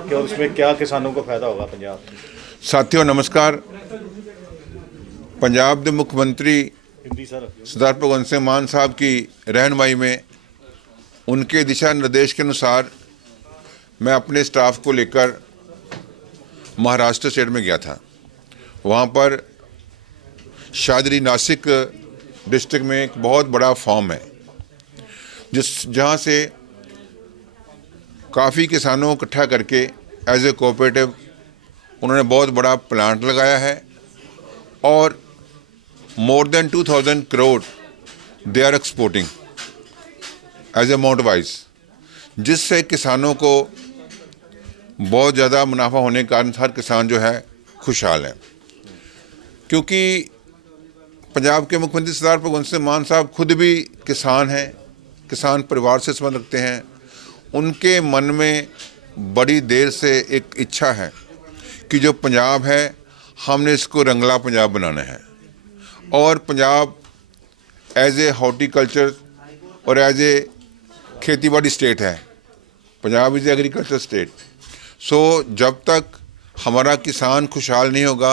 कि और इसमें क्या किसानों को फायदा होगा पंजाब में? साथियों नमस्कार। पंजाब के मुख्यमंत्री हिंदी सर। सरदार भगवंत सिंह मान साहब की रहनुमाई में उनके दिशा निर्देश के अनुसार मैं अपने स्टाफ को लेकर महाराष्ट्र स्टेट में गया था। वहाँ पर शादरी नासिक डिस्ट्रिक्ट में एक बहुत बड़ा फार्म है जहाँ से काफ़ी किसानों को इकट्ठा करके एज ए कोऑपरेटिव उन्होंने बहुत बड़ा प्लांट लगाया है और more than 2000 crore they are exporting as amount wise, जिससे किसानों को बहुत ज़्यादा मुनाफा होने के कारण हर किसान जो है खुशहाल है। क्योंकि पंजाब के मुख्यमंत्री सरदार भगवंत सिंह मान साहब खुद भी किसान हैं, किसान परिवार से संबंध रखते हैं। उनके मन में बड़ी देर से एक इच्छा है कि जो पंजाब है हमने इसको रंगला पंजाब बनाना है और पंजाब एज ए हॉर्टिकल्चर और एज ए खेतीबाड़ी स्टेट है। Punjab is agriculture state. So जब तक हमारा किसान खुशहाल नहीं होगा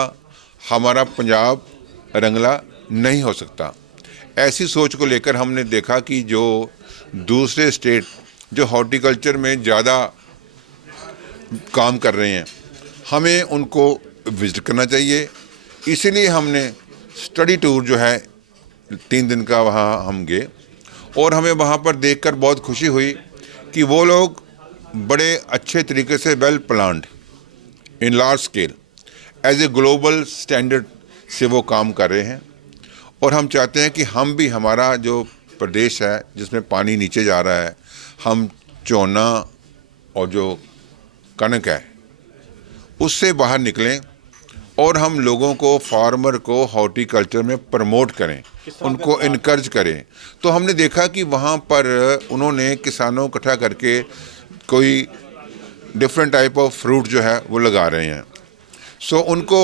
हमारा पंजाब रंगला नहीं हो सकता। ऐसी सोच को लेकर हमने देखा कि जो दूसरे स्टेट जो हॉर्टिकल्चर में ज़्यादा काम कर रहे हैं हमें उनको विजिट करना चाहिए। इसीलिए हमने स्टडी टूर जो है 3 दिन का वहाँ हम गए और हमें वहाँ पर देखकर बहुत खुशी हुई कि वो लोग बड़े अच्छे तरीके से well planned in large scale as a global standard से वो काम कर रहे हैं। और हम चाहते हैं कि हम भी, हमारा जो प्रदेश है जिसमें पानी नीचे जा रहा है, हम चौना और जो कनक है उससे बाहर निकलें और हम लोगों को, फार्मर को हॉर्टिकल्चर में प्रमोट करें, उनको इनकरेज करें। तो हमने देखा कि वहाँ पर उन्होंने किसानों इकट्ठा करके कोई डिफरेंट टाइप ऑफ फ्रूट जो है वो लगा रहे हैं। सो उनको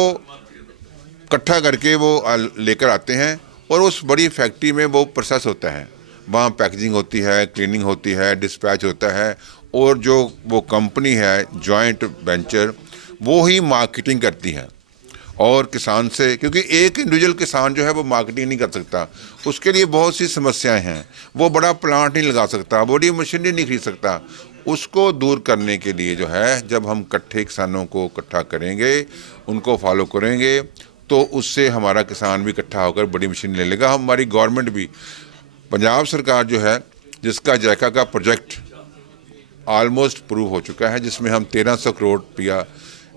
इकट्ठा करके वो लेकर आते हैं और उस बड़ी फैक्ट्री में वो प्रोसेस होता है। वहाँ पैकेजिंग होती है, क्लीनिंग होती है, डिस्पैच होता है और जो वो कंपनी है जॉइंट वेंचर वो ही मार्केटिंग करती है। और किसान से, क्योंकि एक इंडिविजुअल किसान जो है वो मार्केटिंग नहीं कर सकता, उसके लिए बहुत सी समस्याएं हैं। वो बड़ा प्लांट नहीं लगा सकता, बड़ी मशीनरी नहीं खरीद सकता। उसको दूर करने के लिए जो है जब हम इकट्ठे किसानों को इकट्ठा करेंगे, उनको फॉलो करेंगे, तो उससे हमारा किसान भी इकट्ठा होकर बड़ी मशीन ले लेगा। हमारी गवर्नमेंट भी, पंजाब सरकार जो है जिसका जायका का प्रोजेक्ट ऑलमोस्ट प्रूव हो चुका है, जिसमें हम 1300 करोड़ रुपया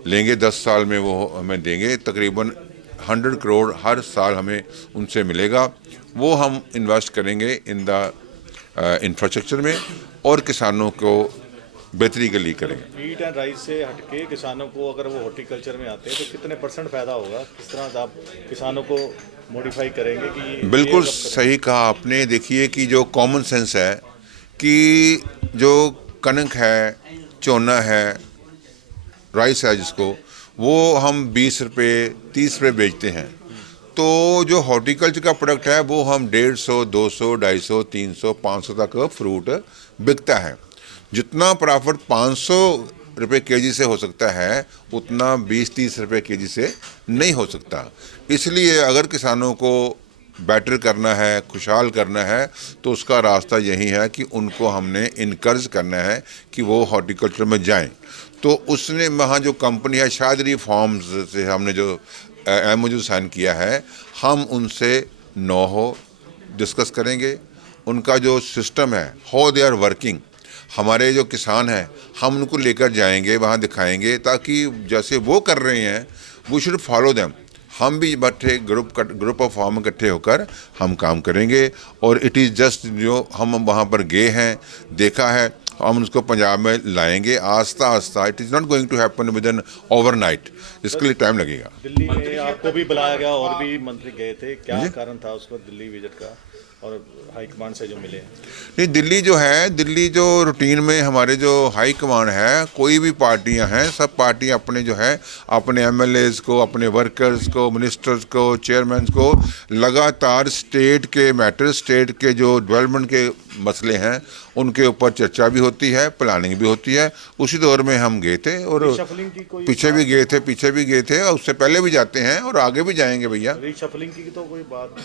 लेंगे, 10 साल में वो हमें देंगे। तकरीबन 100 करोड़ हर साल हमें उनसे मिलेगा। वो हम इन्वेस्ट करेंगे इन द इंफ्रास्ट्रक्चर में और किसानों को बेहतरी के लिए करेंगे। वीट एंड राइस से हटके किसानों को अगर वो हॉर्टिकल्चर में आते हैं तो कितने % फायदा होगा? किस तरह आप किसानों को मॉडिफाई करेंगे कि बिल्कुल सही कहा आपने। देखिए कि जो कॉमन सेंस है कि जो कनक है, चोना है, राइस है, जिसको वो हम 20 रुपये 30 रुपये बेचते हैं, तो जो हॉर्टिकल्चर का प्रोडक्ट है वो हम 150, 200, 250, 300, 500 तक फ्रूट बिकता है। जितना प्रॉफिट 500 रुपये केजी से हो सकता है उतना 20-30 रुपये केजी से नहीं हो सकता। इसलिए अगर किसानों को बेटर करना है, खुशहाल करना है, तो उसका रास्ता यही है कि उनको हमने इनकरेज करना है कि वो हॉर्टिकल्चर में जाएं। तो उसने वहाँ जो कंपनी है शादरी फार्म्स से हमने जो MOU साइन किया है, हम उनसे नो डिस्कस करेंगे। उनका जो सिस्टम है, हाउ दे आर वर्किंग, हमारे जो किसान हैं हम उनको लेकर जाएंगे, वहाँ दिखाएंगे, ताकि जैसे वो कर रहे हैं वी शुड फॉलो देम। हम भी इकट्ठे ग्रुप ऑफ फार्म इकट्ठे होकर हम काम करेंगे। और इट इज़ जस्ट जो हम वहाँ पर गए हैं, देखा है, हम उसको पंजाब में लाएंगे आस्ता आस्ता। It is not going to happen with an overnight, इसके लिए टाइम लगेगा। दिल्ली में आपको भी बुलाया गया और भी मंत्री गए थे, क्या कारण था उसको दिल्ली विजिट का और हाईकमान से जो मिले? नहीं, दिल्ली जो है, दिल्ली जो रूटीन में हमारे जो हाई कमान है, कोई भी पार्टियां हैं, सब पार्टियां अपने जो है अपने MLAs को, अपने वर्कर्स को, मिनिस्टर्स को, चेयरमैन को लगातार स्टेट के मैटर, स्टेट के जो डेवलपमेंट के मसले हैं उनके ऊपर चर्चा भी होती है, प्लानिंग भी होती है। उसी दौर में हम गए थे और रीशफलिंग की कोई पीछे भी गए थे और उससे पहले भी जाते हैं और आगे भी जाएंगे भैया। रीशफलिंग की तो कोई बात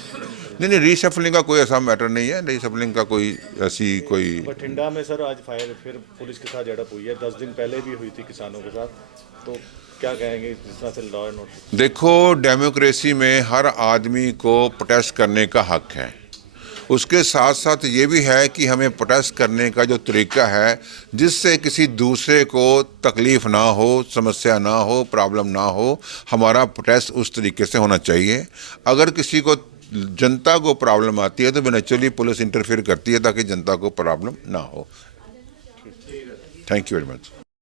नहीं, रीशफलिंग का कोई ऐसा मैटर नहीं है, रीशफलिंग का कोई ऐसी कोई। बठिंडा में सर आज फायर फिर पुलिस के साथ झड़प हुई है, 10 दिन पहले भी हुई थी किसानों के साथ, तो क्या कहेंगे जिस तरह से लॉ एंड ऑर्डर? देखो, डेमोक्रेसी में हर आदमी को प्रोटेस्ट करने का हक है। उसके साथ साथ ये भी है कि हमें प्रोटेस्ट करने का जो तरीका है जिससे किसी दूसरे को तकलीफ़ ना हो, समस्या ना हो, प्रॉब्लम ना हो, हमारा प्रोटेस्ट उस तरीके से होना चाहिए। अगर किसी को जनता को प्रॉब्लम आती है तो नेचुरली पुलिस इंटरफेयर करती है ताकि जनता को प्रॉब्लम ना हो। Thank you very much.